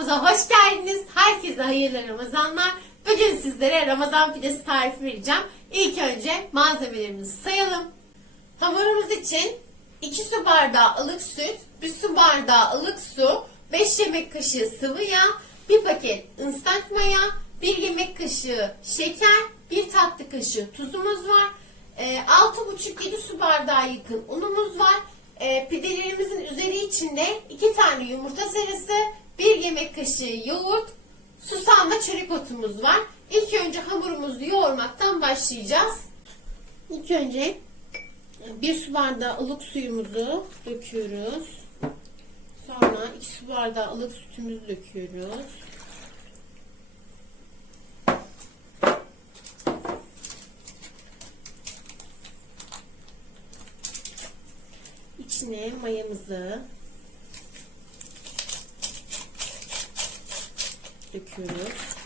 Mutfağımıza hoş geldiniz. Herkese hayırlı Ramazanlar. Bugün sizlere Ramazan pidesi tarifi vereceğim. İlk önce malzemelerimizi sayalım. Hamurumuz için 2 su bardağı ılık süt, 1 su bardağı ılık su, 5 yemek kaşığı sıvı yağ, 1 paket ıslak maya, 1 yemek kaşığı şeker, 1 tatlı kaşığı tuzumuz var. Ee, 6,5-7 su bardağı yakın unumuz var. Ee, pidelerimizin üzeri içinde 2 tane yumurta sarısı, 1 yemek kaşığı yoğurt, susam ve çörek otumuz var. İlk önce hamurumuzu yoğurmaktan başlayacağız. İlk önce bir su bardağı ılık suyumuzu döküyoruz. Sonra iki su bardağı ılık sütümüzü döküyoruz. İçine mayamızı döküyoruz.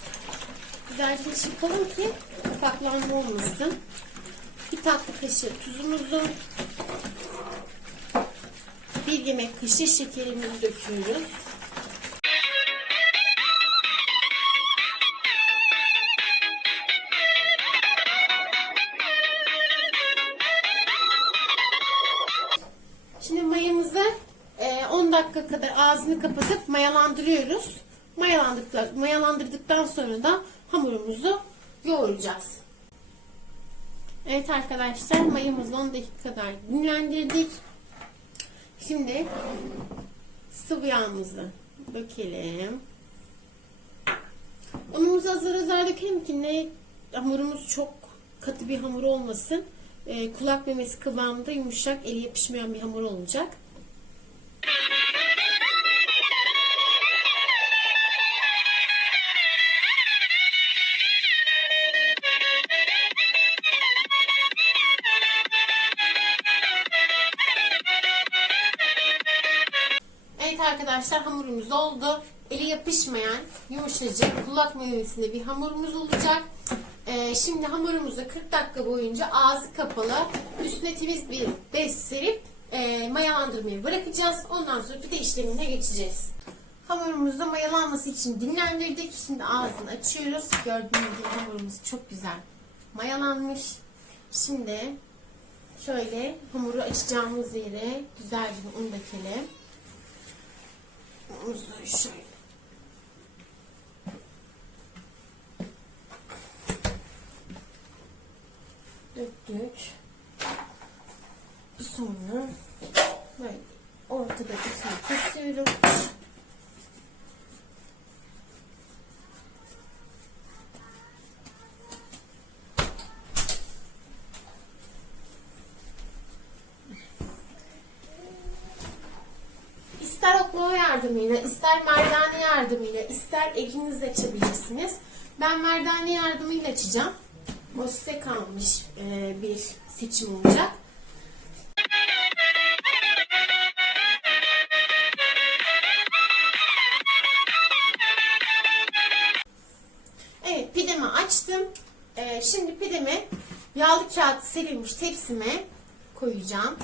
Güzelce çırpalım ki kapaklanma olmasın. Bir tatlı kaşığı tuzumuzu, bir yemek kaşığı şekerimizi döküyoruz. Şimdi mayamızı e, 10 dakika kadar ağzını kapatıp mayalandırıyoruz. Mayalandırdıktan sonra da hamurumuzu yoğuracağız. Evet arkadaşlar mayamızı 10 dakika kadar dinlendirdik. Şimdi sıvı yağımızı dökelim. Unumuzu azar azar dökelim ki ne hamurumuz çok katı bir hamur olmasın. Ee, kulak memesi kıvamında yumuşak, eli yapışmayan bir hamur olacak. Arkadaşlar hamurumuz oldu. Eli yapışmayan, yumuşacık, kulak memesinde bir hamurumuz olacak. Ee, şimdi hamurumuzu 40 dakika boyunca ağzı kapalı, üstüne temiz bir bez serip e, mayalandırmayı bırakacağız. Ondan sonra pide işlemine geçeceğiz. Hamurumuzu mayalanması için dinlendirdik. Şimdi ağzını açıyoruz. Gördüğünüz gibi hamurumuz çok güzel mayalanmış. Şimdi şöyle hamuru açacağımız yere güzel bir un dökelim. Şöyle döktük. Sonra böyle ortadakisini kesiyorum. İster oklava yardımıyla, ister merdane yardımıyla, ister elinizle açabilirsiniz. Ben merdane yardımıyla açacağım. O size kalmış e, bir seçim olacak. Evet pidemi açtım. E, şimdi pidemi yağlı kağıt serilmiş tepsime koyacağım.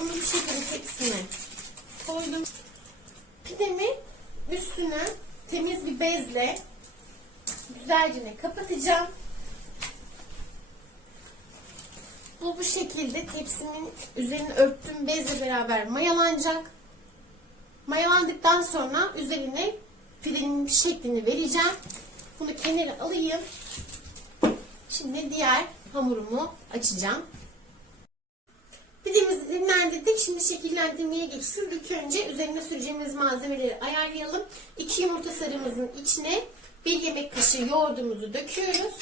Bunu bu şekilde tepsime koydum. Pidemi üstüne temiz bezle güzelce kapatacağım. Bu bu şekilde tepsimin üzerine örttüğüm bezle beraber mayalanacak. Mayalandıktan sonra üzerine pidenin şeklini vereceğim. Bunu kenara alayım. Şimdi diğer hamurumu açacağım. Pidemizi dinlendirdik. Şimdi şekillendirmeye geçiyoruz. İlk önce üzerine süreceğimiz malzemeleri ayarlayalım. 2 yumurta sarımızın içine 1 yemek kaşığı yoğurdumuzu döküyoruz.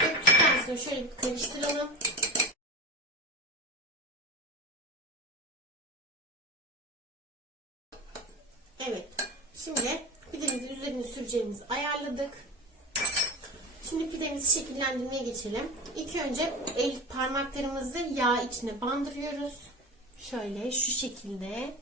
Döktükten sonra şöyle bir karıştıralım. Evet. Şimdi pidemizin üzerine süreceğimizi ayarladık. Şimdi pidemizi şekillendirmeye geçelim. İlk önce el parmaklarımızı yağ içine bandırıyoruz. Şöyle şu şekilde.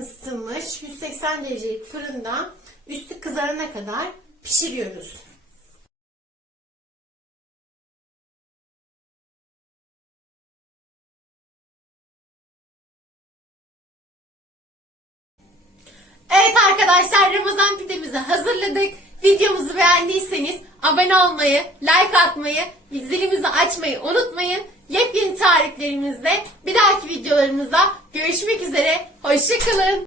Isıtılmış 180 derecelik fırında üstü kızarana kadar pişiriyoruz. Evet arkadaşlar Ramazan pidemizi hazırladık. Videomuzu beğendiyseniz abone olmayı, like atmayı, zilimizi açmayı unutmayın. Yepyeni tariflerimizde bir dahaki videolarımızda görüşmek üzere. Hoşçakalın.